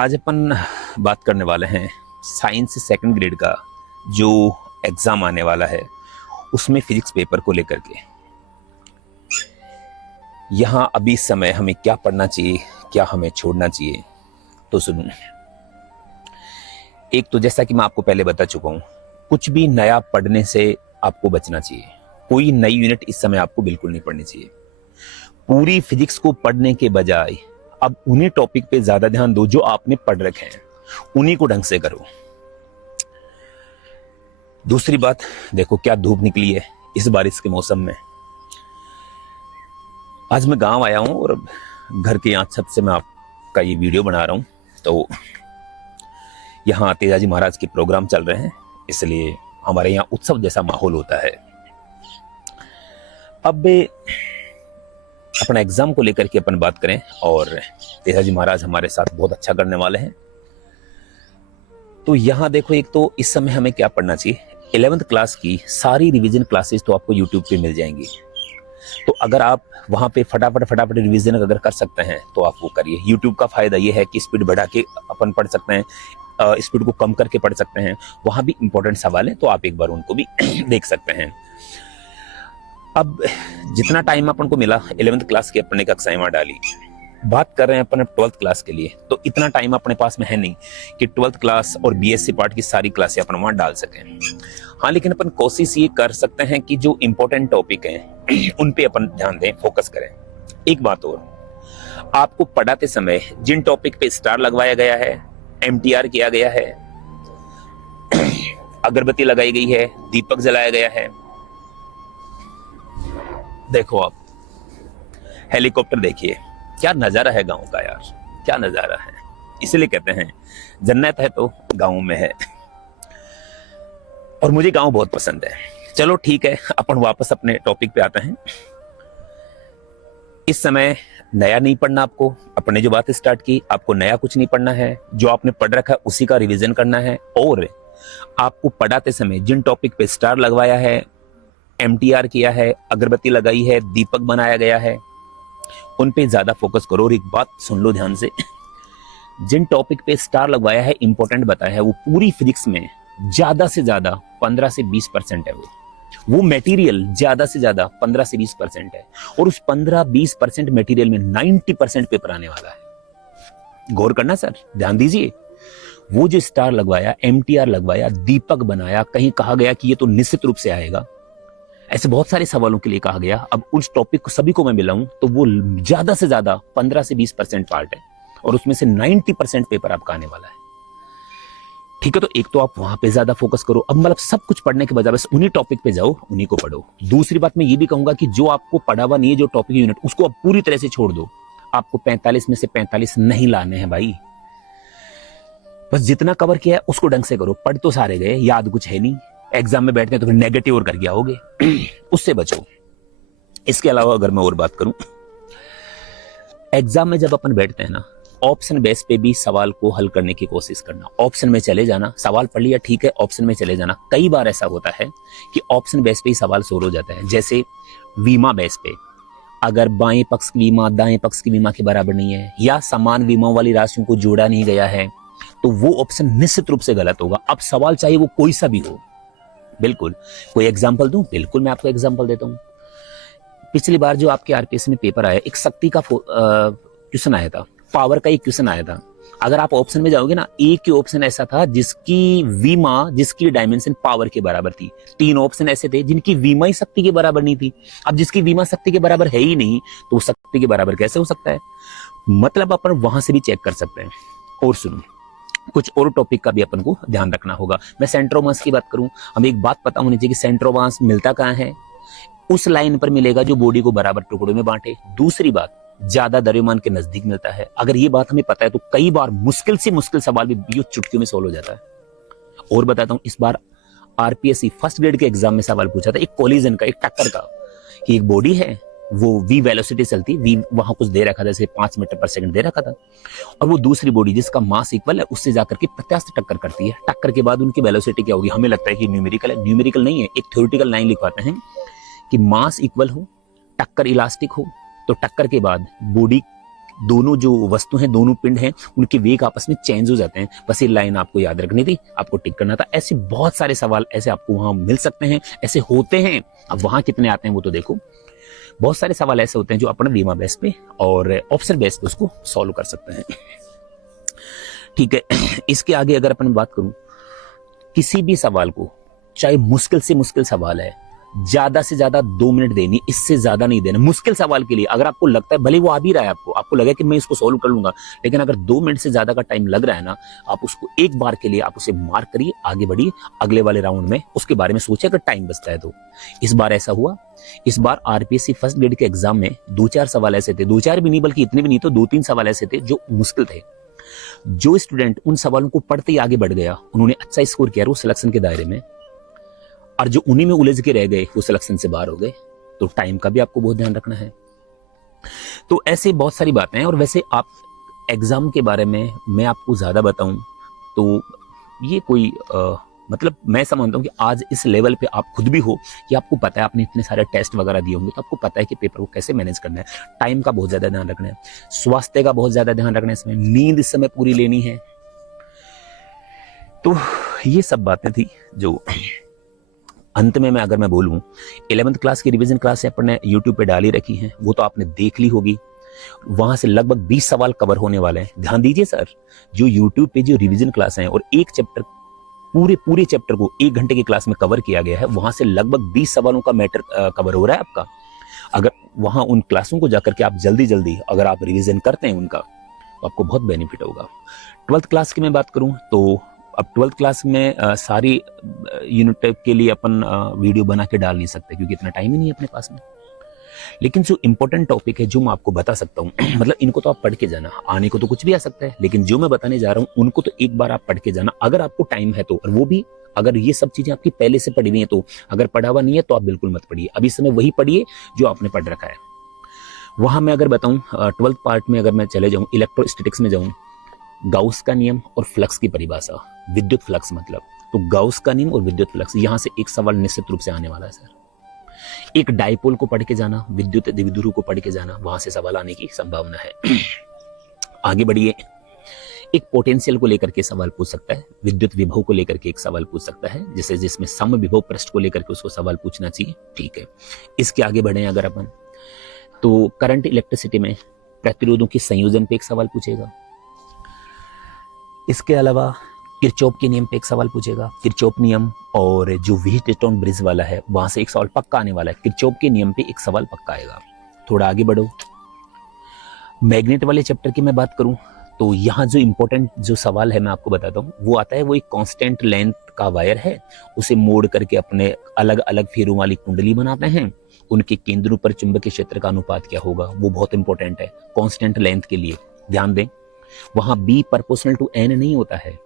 आज अपन बात करने वाले हैं साइंस सेकंड ग्रेड का जो एग्जाम आने वाला है उसमें फिजिक्स पेपर को लेकर के। यहाँ अभी इस समय हमें क्या पढ़ना चाहिए, क्या हमें छोड़ना चाहिए, तो सुनो। एक तो जैसा कि मैं आपको पहले बता चुका हूँ, कुछ भी नया पढ़ने से आपको बचना चाहिए। कोई नई यूनिट इस समय आपको बिल्कुल नहीं पढ़नी चाहिए। पूरी फिजिक्स को पढ़ने के बजाय अब उन्हीं टॉपिक पे ज्यादा ध्यान दो जो आपने पढ़ रखे हैं, उन्हीं को ढंग से करो। दूसरी बात, देखो क्या धूप निकली है इस बारिश के मौसम में। आज मैं गांव आया हूं और घर के यहाँ छत से मैं आपका ये वीडियो बना रहा हूं। तो यहाँ तेजाजी महाराज के प्रोग्राम चल रहे हैं, इसलिए हमारे यहाँ उत्सव जैसा माहौल होता है। अब अपना एग्जाम को लेकर के अपन बात करें और तेजाजी महाराज हमारे साथ बहुत अच्छा करने वाले हैं। तो यहाँ देखो, एक तो इस समय हमें क्या पढ़ना चाहिए। 11th क्लास की सारी रिवीजन क्लासेस तो आपको यूट्यूब पे मिल जाएंगी। तो अगर आप वहां पे फटाफट रिवीजन अगर कर सकते हैं तो आप वो करिए। यूट्यूब का फायदा ये है कि स्पीड बढ़ा के अपन पढ़ सकते हैं, स्पीड को कम करके पढ़ सकते हैं। वहां भी इंपॉर्टेंट सवाल है तो आप एक बार उनको भी देख सकते हैं। अब जितना टाइम अपन को मिला 11th क्लास की अपने कक्षाएं वहां डाली, बात कर रहे हैं अपन 12th क्लास के लिए। तो इतना टाइम अपने पास में है नहीं कि 12th क्लास और बीएससी पार्ट की सारी क्लासें अपन वहां डाल सकें। हाँ, लेकिन अपन कोशिश ये कर सकते हैं कि जो इंपॉर्टेंट टॉपिक हैं उन पे अपन ध्यान दें, फोकस करें। एक बात और, आपको पढ़ाते समय जिन टॉपिक पे स्टार लगवाया गया है, एमटीआर किया गया है, अगरबत्ती लगाई गई है, दीपक जलाया गया है, देखो आप हेलीकॉप्टर देखिए, क्या नजारा है गांव का यार, क्या नजारा है। इसलिए कहते हैं जन्नत है तो गांव में है। और मुझे गांव बहुत पसंद है। चलो ठीक है, अपन वापस अपने टॉपिक पे आते हैं। इस समय नया नहीं पढ़ना आपको। अपने जो बात स्टार्ट की, आपको नया कुछ नहीं पढ़ना है। जो आपने पढ़ रखा है उसी का रिवीजन करना है। और आपको पढ़ाते समय जिन टॉपिक पे स्टार लगवाया है, एमटीआर किया है, अगरबत्ती लगाई है, दीपक बनाया गया है, उन पे ज्यादा फोकस करो। और एक बात सुन लो ध्यान से, जिन टॉपिक पे स्टार लगवाया है, इंपॉर्टेंट बताया है, वो पूरी फिजिक्स में ज्यादा से ज्यादा 15 से 20% है। वो मटेरियल ज्यादा से ज्यादा 15 से 20% है। और उस 15-20% मटेरियल में 90% पेपर आने वाला है। गौर करना सर, ध्यान दीजिए। वो जो स्टार लगवाया, एमटीआर लगवाया, दीपक बनाया, कहीं कहा गया कि ये तो निश्चित रूप से आएगा, ऐसे बहुत सारे सवालों के लिए कहा गया। अब उस टॉपिक को सभी को मैं मिलाऊं तो वो ज्यादा से ज्यादा 15 से 20% पार्ट है और उसमें से 90% पेपर आपका आने वाला है। ठीक है, तो एक तो आप वहां पे ज्यादा फोकस करो। अब मतलब सब कुछ पढ़ने के बजाय बस उन्हीं टॉपिक पे जाओ, उन्हीं को पढ़ो। दूसरी बात मैं ये भी कहूंगा कि जो आपको पढ़ा हुआ नहीं है, जो टॉपिक यूनिट, उसको आप पूरी तरह से छोड़ दो। आपको 45 में से 45 नहीं लाने हैं भाई। बस जितना कवर किया है उसको ढंग से करो। पढ़ तो सारे गए, याद कुछ है नहीं। एग्जाम में बैठते हैं तो फिर नेगेटिव और करके आओगे, उससे बचो। इसके अलावा अगर मैं और बात करूं, एग्जाम में जब अपन बैठते हैं ना, ऑप्शन बेस पे भी सवाल को हल करने की कोशिश करना। ऑप्शन में चले जाना, सवाल पढ़ लिया ठीक है, ऑप्शन में चले जाना। कई बार ऐसा होता है कि ऑप्शन बेस पे ही सवाल सोल्व हो जाता है। जैसे बीमा बेस पे, अगर बाएं पक्ष की बीमा दाएं पक्ष की बीमा के बराबर नहीं है, या समान बीमा वाली राशियों को जोड़ा नहीं गया है, तो वो ऑप्शन निश्चित रूप से गलत होगा। अब सवाल चाहे वो कोई सा भी हो। बिल्कुल, कोई एग्जाम्पल दूं? बिल्कुल, मैं आपको एग्जाम्पल देता हूं। पिछली बार जो आपके आरपीएस में पेपर आया, एक शक्ति का क्वेश्चन आया था, पावर का एक क्वेश्चन आया था। अगर आप ऑप्शन में जाओगे ना, एक ही ऑप्शन ऐसा था जिसकी वीमा, जिसकी डायमेंशन पावर के बराबर थी। 3 ऑप्शन ऐसे थे जिनकी वीमा ही शक्ति के बराबर नहीं थी। अब जिसकी वीमा शक्ति के बराबर है ही नहीं, तो वो शक्ति के बराबर कैसे हो सकता है? मतलब अपन वहां से भी चेक कर सकते हैं। और सुनो, कुछ और टॉपिक का भी अपन को ध्यान रखना होगा। मैं सेंट्रोमास की बात करूं, हमें एक बात पता होनी चाहिए कि सेंट्रोमास मिलता कहां है। उस लाइन पर मिलेगा जो बॉडी को बराबर टुकड़ों में बांटे। दूसरी बात, ज्यादा द्रव्यमान के नजदीक मिलता है। अगर ये बात हमें पता है तो कई बार मुश्किल से मुश्किल सवाल भी चुटकियों में सोल्व हो जाता है। और बताता हूं, इस बार आरपीएससी फर्स्ट ग्रेड के एग्जाम में सवाल पूछा था, एक कोलिजन का, एक टक्कर का, कि एक बॉडी है, वो वी वेलोसिटी चलती, वी वहां कुछ दे रखा था, जैसे 5 मीटर पर सेकंड दे रखा था, और वो दूसरी बॉडी जिसका मास इक्वल है उससे जाकर के प्रत्यास्थ टक्कर करती है। टक्कर के बाद उनकी वेलोसिटी क्या होगी? हमें लगता है कि न्यूमेरिकल है, न्यूमेरिकल नहीं है। एक थ्योरेटिकल लाइन लिखवाते हैं कि मास इक्वल हो, टक्कर इलास्टिक हो, तो टक्कर के बाद बॉडी दोनों जो वस्तु हैं, दोनों पिंड हैं, उनके वेग आपस में चेंज हो जाते हैं। बस ये लाइन आपको याद रखनी थी, आपको टिक करना था। ऐसे बहुत सारे सवाल ऐसे आपको वहां मिल सकते हैं, ऐसे होते हैं। अब वहां कितने आते हैं वो तो देखो, बहुत सारे सवाल ऐसे होते हैं जो अपन रीमा बेस पे और ऑप्शन बेस पे उसको सॉल्व कर सकते हैं। ठीक है, इसके आगे अगर अपन बात करूं, किसी भी सवाल को, चाहे मुश्किल से मुश्किल सवाल है, ज्यादा से ज्यादा 2 मिनट देनी, इससे ज्यादा नहीं देना। मुश्किल सवाल के लिए अगर आपको लगता है, भले वो आ भी रहा है, आपको लगे कि मैं इसको सोल्व कर लूंगा, लेकिन अगर 2 मिनट से ज्यादा का टाइम लग रहा है ना, आप उसको एक बार के लिए आप उसे मार्क करिए, आगे बढ़िए अगले वाले राउंड में उसके बारे में सोचिए अगर टाइम बचता है तो। इस बार ऐसा हुआ, इस बार आरपीएससी फर्स्ट ग्रेड के एग्जाम में 2-4 सवाल ऐसे थे, 2-4 भी नहीं बल्कि इतने भी नहीं, तो 2-3 सवाल ऐसे थे जो मुश्किल थे। जो स्टूडेंट उन सवालों को पढ़ते ही आगे बढ़ गया, उन्होंने अच्छा स्कोर किया वो सिलेक्शन के दायरे में, और जो उन्हीं में उलझ के रह गए वो सिलेक्शन से बाहर हो गए। तो टाइम का भी आपको बहुत ध्यान रखना है। तो ऐसे बहुत सारी बातें हैं। और वैसे आप एग्जाम के बारे में मैं आपको ज्यादा बताऊं तो ये कोई मतलब मैं समझता हूं कि आज इस लेवल पे आप खुद भी हो कि आपको पता है, आपने इतने सारे टेस्ट वगैरह दिए होंगे, तो आपको पता है कि पेपर को कैसे मैनेज करना है। टाइम का बहुत ज्यादा ध्यान रखना है, स्वास्थ्य का बहुत ज्यादा ध्यान रखना है, इसमें नींद इस समय पूरी लेनी है। तो ये सब बातें थी जो अंत में मैं अगर मैं बोलूं, 11th क्लास की रिवीजन क्लास अपन ने यूट्यूब पे डाली रखी है, वो तो आपने देख ली होगी। वहां से लगभग 20 सवाल कवर होने वाले हैं। ध्यान दीजिए सर, जो यूट्यूब पे जो रिवीजन क्लास है और एक चैप्टर पूरे चैप्टर को 1 घंटे की क्लास में कवर किया गया है, वहां से लगभग 20 सवालों का मैटर कवर हो रहा है आपका। अगर वहां उन क्लासों को जाकर के आप जल्दी अगर आप रिवीजन करते हैं उनका, तो आपको बहुत बेनिफिट होगा। 12th क्लास की मैं बात करूं तो अब 12th क्लास में सारी यूनिट के लिए अपन वीडियो बना के डाल नहीं सकते क्योंकि इतना टाइम ही नहीं है अपने पास में। लेकिन जो इंपॉर्टेंट टॉपिक है जो मैं आपको बता सकता हूँ मतलब इनको तो आप पढ़ के जाना, आने को तो कुछ भी आ सकता है, लेकिन जो मैं बताने जा रहा हूँ उनको तो एक बार आप पढ़ के जाना अगर आपको टाइम है तो। और वो भी अगर ये सब चीजें आपकी पहले से पढ़ी हुई है तो, अगर पढ़ा हुआ नहीं है तो आप बिल्कुल मत पढ़िए। अभी समय वही पढ़िए जो आपने पढ़ रखा है। वहां मैं अगर बताऊं 12th पार्ट में अगर मैं चले जाऊं, इलेक्ट्रोस्टैटिक्स में जाऊं, गाउस का नियम और फ्लक्स की परिभाषा, विद्युत फ्लक्स मतलब, तो गाउस का नियम और विद्युत फ्लक्स, यहां से एक सवाल निश्चित रूप से आने वाला है सर। एक डाइपोल को पढ़ के जाना, विद्युत द्विध्रुव को पढ़ के जाना, वहां से सवाल आने की संभावना है। आगे बढ़िए, एक पोटेंशियल को लेकर के सवाल पूछ सकता है, विद्युत विभव को लेकर के एक सवाल पूछ सकता है, जैसे जिसमें सम विभव पृष्ठ को लेकर के उसको सवाल पूछना चाहिए। ठीक है, इसके आगे बढ़े अगर अपन तो करंट इलेक्ट्रिसिटी में प्रतिरोधों के संयोजन पे एक सवाल पूछेगा। इसके अलावा किरचॉफ के नियम पे एक सवाल पूछेगा, किरचॉफ नियम, और जो व्हीटस्टोन ब्रिज वाला है वहां से एक सवाल पक्का आने वाला है। किरचॉफ के नियम पे एक सवाल पक्का आएगा। थोड़ा आगे बढ़ो, मैग्नेट वाले चैप्टर की मैं बात करूं तो यहाँ जो इंपॉर्टेंट जो सवाल है मैं आपको बताता हूँ, वो आता है, वो एक कांस्टेंट लेंथ का वायर है, उसे मोड़ करके अपने अलग अलग फेरों वाली कुंडली बनाते हैं, उनके केंद्रों पर चुंबकीय क्षेत्र का अनुपात क्या होगा, वो बहुत इंपॉर्टेंट है कांस्टेंट लेंथ के लिए। ध्यान दें, वहां B प्रोपोर्शनल टू N नहीं होता है,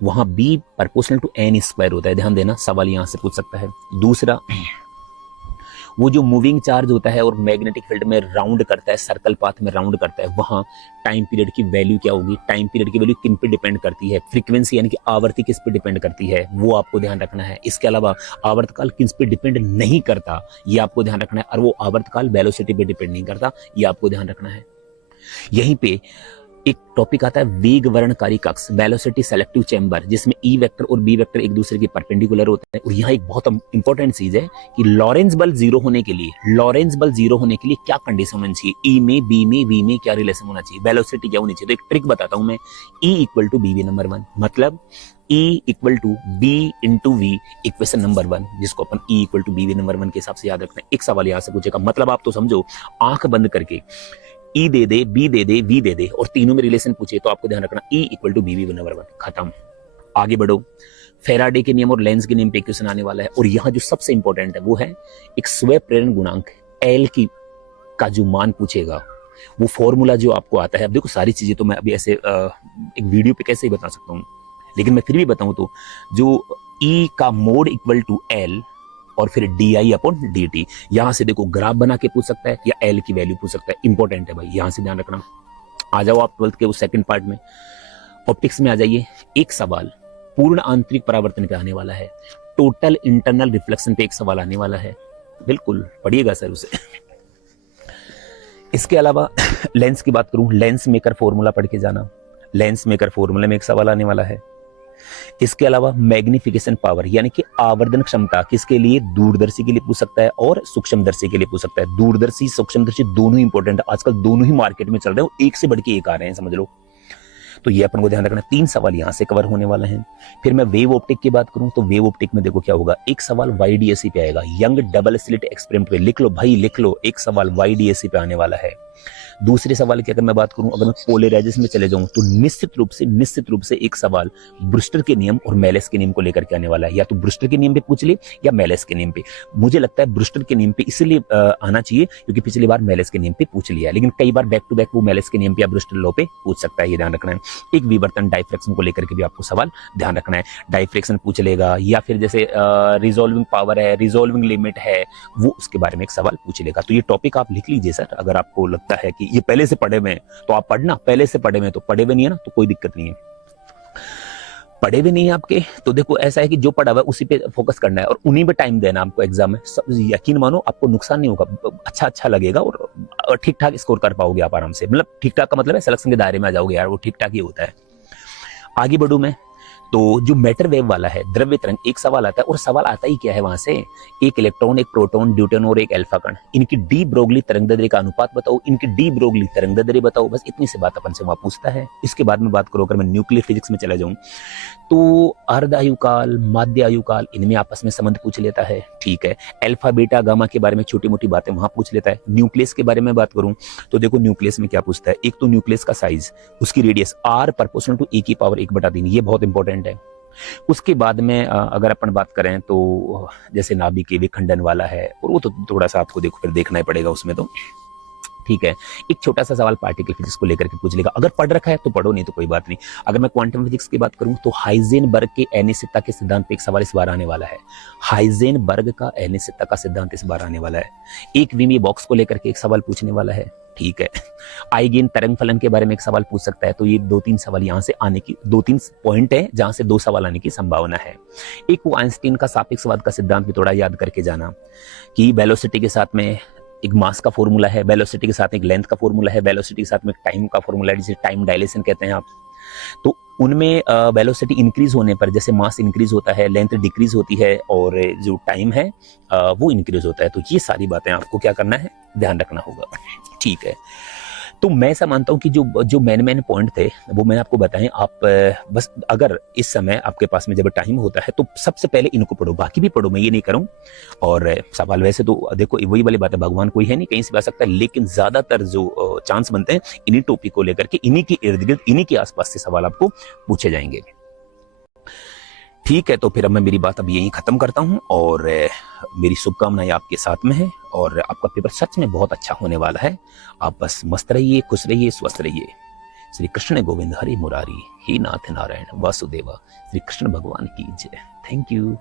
वहां B proportional to N square होता है। ध्यान देना, सवाल यहां से पूछ सकता है। दूसरा, वो जो मूविंग चार्ज होता है और मैग्नेटिक फील्ड में राउंड करता है, सर्कल पाथ में राउंड करता है, वहां टाइम पीरियड की वैल्यू क्या होगी, टाइम पीरियड की वैल्यू किन पे डिपेंड करती है, फ्रीक्वेंसी यानी कि आवर्ती किस पे डिपेंड करती है, वो आपको ध्यान रखना है। इसके अलावा आवर्तकाल किस पे डिपेंड नहीं करता, ये आपको ध्यान रखना है, और वो आवर्तकाल वेलोसिटी पे डिपेंड नहीं करता, ये आपको ध्यान रखना है। यहीं पे एक टॉपिक आता है वेग वर्णकारी कक्ष, वेलोसिटी सेलेक्टिव चेंबर, जिसमें ई वेक्टर और बी वेक्टर एक दूसरे के परपेंडिकुलर होते हैं। और यहाँ एक बहुत इंपॉर्टेंट चीज है कि लॉरेंस बल जीरो होने के लिए क्या कंडीशन होनी चाहिए, ई में, बी में, वी में क्या रिलेशन होना चाहिए, वेलोसिटी क्या होनी चाहिए। तो एक ट्रिक बताता हूं मैं, E equal to B V number 1, मतलब E equal to B into V, equation number 1, जिसको अपन E equal to B V number 1 के हिसाब से याद रखना है। एक सवाल यहां से पूछेगा, मतलब आप तो समझो, आंख बंद करके E दे दे, B दे दे, V दे दे, और तीनों में रिलेशन पूछे तो आपको ध्यान रखना E equal to B V number 1, खत्म। आगे बढ़ो, फेराडे के नियम और लेंस के नियम पे क्वेश्चन आने वाला है। और यहाँ जो सबसे इंपॉर्टेंट है वो है एक स्व प्रेरण गुणांक L का जो मान पूछेगा, वो फॉर्मूला जो आपको आता है। अब देखो, सारी चीजें तो मैं अभी ऐसे एक वीडियो पे कैसे ही बता सकता हूँ, लेकिन मैं फिर भी बताऊं तो जो E का मोड इक्वल टू L और फिर DI अपॉन DT, यहां से देखो ग्राफ बना के पूछ सकता है या L की वैल्यू पूछ सकता है। इंपॉर्टेंट है भाई, यहां से ध्यान रखना। आ जाओ आप 12th के उस सेकंड पार्ट में, ऑप्टिक्स में आ जाइए। एक सवाल पूर्ण आंतरिक परावर्तन पे आने वाला है, टोटल इंटरनल रिफ्लेक्शन पे एक सवाल आने वाला है। बिल्कुल पढ़िएगा सर उसे। इसके अलावा लेंस की बात करूं, लेंस मेकर फॉर्मूला पढ़ के जाना, लेंस मेकर फॉर्मूले में एक सवाल आने वाला है। इसके अलावा मैग्निफिकेशन पावर यानी कि आवर्धन क्षमता किसके लिए, दूरदर्शी के लिए पूछ सकता है और सूक्ष्मदर्शी के लिए पूछ सकता है। दूरदर्शी सूक्ष्मदर्शी दोनों ही इंपॉर्टेंट है, आजकल दोनों ही मार्केट में चल रहे हैं, एक से बढ़ के एक आ रहे हैं, समझ लो। तो ये अपन को ध्यान रखना, 3 सवाल यहां से कवर होने वाले हैं। फिर मैं वेव ऑप्टिक की बात करूं तो वेव ऑप्टिक में देखो क्या होगा, एक सवाल YDAC पे आएगा, यंग डबल स्लिट एक्सपेरिमेंट पे। लिख लो भाई, लिख लो, एक सवाल YDAC पे आने वाला है। दूसरे सवाल की अगर मैं बात करूं, अगर मैं पोलराइजेशन में चले जाऊं तो निश्चित रूप से एक सवाल ब्रूस्टर के नियम और मेलेस के नियम को लेकर के आने वाला है। या तो ब्रूस्टर के नियम पे पूछ ले या मेलेस के नियम पे। मुझे लगता है ब्रूस्टर के नियम पे इसलिए आना चाहिए क्योंकि पिछली बार मेलेस के नियम पे पूछ लिया है, लेकिन कई बार बैक टू बैक वो मेलेस के नियम पे या ब्रूस्टर लॉ पे पूछ सकता है, ये ध्यान रखना है। एक विवर्तन डाइफ्रैक्शन को लेकर के भी आपको सवाल ध्यान रखना है, डाइफ्रैक्शन पूछ लेगा, या फिर जैसे रिजॉल्विंग पावर है, रिजॉल्विंग लिमिट है, वो उसके बारे में एक सवाल पूछ लेगा। तो ये टॉपिक आप लिख लीजिए सर, अगर आपको लगता है कि ये पहले से पढ़े हुए तो आप पढ़ना, पहले से पढ़े हुए तो पढ़े हुए नहीं है ना तो कोई दिक्कत नहीं है। पढ़े हुए नहीं है आपके तो देखो ऐसा है कि जो पढ़ा हुआ है उसी पे फोकस करना है और उन्हीं पे टाइम देना आपको एग्जाम में। सब यकीन मानो आपको नुकसान नहीं होगा, अच्छा लगेगा और ठीक ठाक स्कोर कर पाओगे आप आराम से। मतलब ठीक ठाक का मतलब है सिलेक्शन के दायरे में आ जाओगे यार, वो ठीक ठाक ही होता है। आगे बढ़ूं मैं तो जो मैटर वेव वाला है, द्रव्य तरंग, एक सवाल आता है और सवाल आता ही क्या है वहां से, एक इलेक्ट्रॉन, एक प्रोटॉन, ड्यूटन और एक अल्फा कण, इनकी डी ब्रोगली तरंग दैर्ध्य का अनुपात बताओ, इनकी डी ब्रोगली तरंग दैर्ध्य बताओ। बस इतनी सी बात अपन से वहां पूछता है। इसके बाद में बात करो, अगर मैं न्यूक्लियर फिजिक्स में चला जाऊं तो अर्ध आयुकाल, माध्य आयुकाल, इनमें आपस में संबंध पूछ लेता है, ठीक है। अल्फा बीटा गामा के बारे में छोटी मोटी बातें वहां पूछ लेता है। न्यूक्लियस के बारे में बात करूं तो देखो न्यूक्लियस में क्या पूछता है, एक तो न्यूक्लियस का साइज, उसकी radius R proportional to E⁻1/3, ये बहुत इंपॉर्टेंट है। उसके बाद में अगर अपन बात करें तो जैसे नाभिक के विखंडन वाला है, और वो तो थोड़ा सा आपको देखो फिर देखना ही पड़ेगा उसमें, तो ठीक है। एक छोटा सा सवाल पार्टिकल फिजिक्स को लेकर के पूछ लेगा, अगर पढ़ रखा है तो पढ़ो, नहीं तो कोई बात नहीं। अगर मैं क्वांटम फिजिक्स की बात करूं तो हाइजेनबर्ग के अनिश्चितता के सिद्धांत पे एक सवाल इस बार आने वाला है। हाइजेनबर्ग का अनिश्चितता का सिद्धांत इस बार आने वाला है। एक विमी बॉक्स को लेकर के एक सवाल पूछने वाला है, ठीक है। आइगेन तरंग फलन के बारे में एक सवाल पूछ सकता है। तो ये 2-3 सवाल यहाँ से आने की, 2-3 पॉइंट है जहां से 2 सवाल आने की संभावना है। एक वो आइंस्टीन का सापेक्षवाद का सिद्धांत भी थोड़ा याद करके जाना कि वेलोसिटी के साथ में एक मास का फॉर्मूला है, वेलोसिटी के साथ एक लेंथ का फॉर्मूला है, वेलोसिटी के साथ में टाइम का फॉर्मूला है, जिसे टाइम डायलेशन कहते हैं आप। तो उनमें वेलोसिटी इंक्रीज होने पर जैसे मास इंक्रीज होता है, लेंथ डिक्रीज होती है और जो टाइम है वो इंक्रीज होता है। तो ये सारी बातें आपको क्या करना है, ध्यान रखना होगा, ठीक है। तो मैं ऐसा मानता हूं कि जो मेन पॉइंट थे वो मैंने आपको बताएं। आप बस अगर इस समय आपके पास में जब टाइम होता है तो सबसे पहले इनको पढ़ो, बाकी भी पढ़ो, मैं ये नहीं करूं। और सवाल वैसे तो देखो वही वाली बात है, भगवान कोई है नहीं, कहीं से आ सकता है, लेकिन ज्यादातर जो चांस बनते हैं इन्हीं टॉपिक को लेकर के, इन्हीं के इर्द गिर्द, इन्हीं के आसपास से सवाल आपको पूछे जाएंगे, ठीक है। तो फिर अब मैं मेरी बात अब यहीं खत्म करता हूं और मेरी शुभकामनाएं आपके साथ में है और आपका पेपर सच में बहुत अच्छा होने वाला है। आप बस मस्त रहिए, खुश रहिए, स्वस्थ रहिए। श्री कृष्ण गोविंद हरि मुरारी, हे नाथ नारायण वासुदेवा, श्री कृष्ण भगवान की जय। Thank you.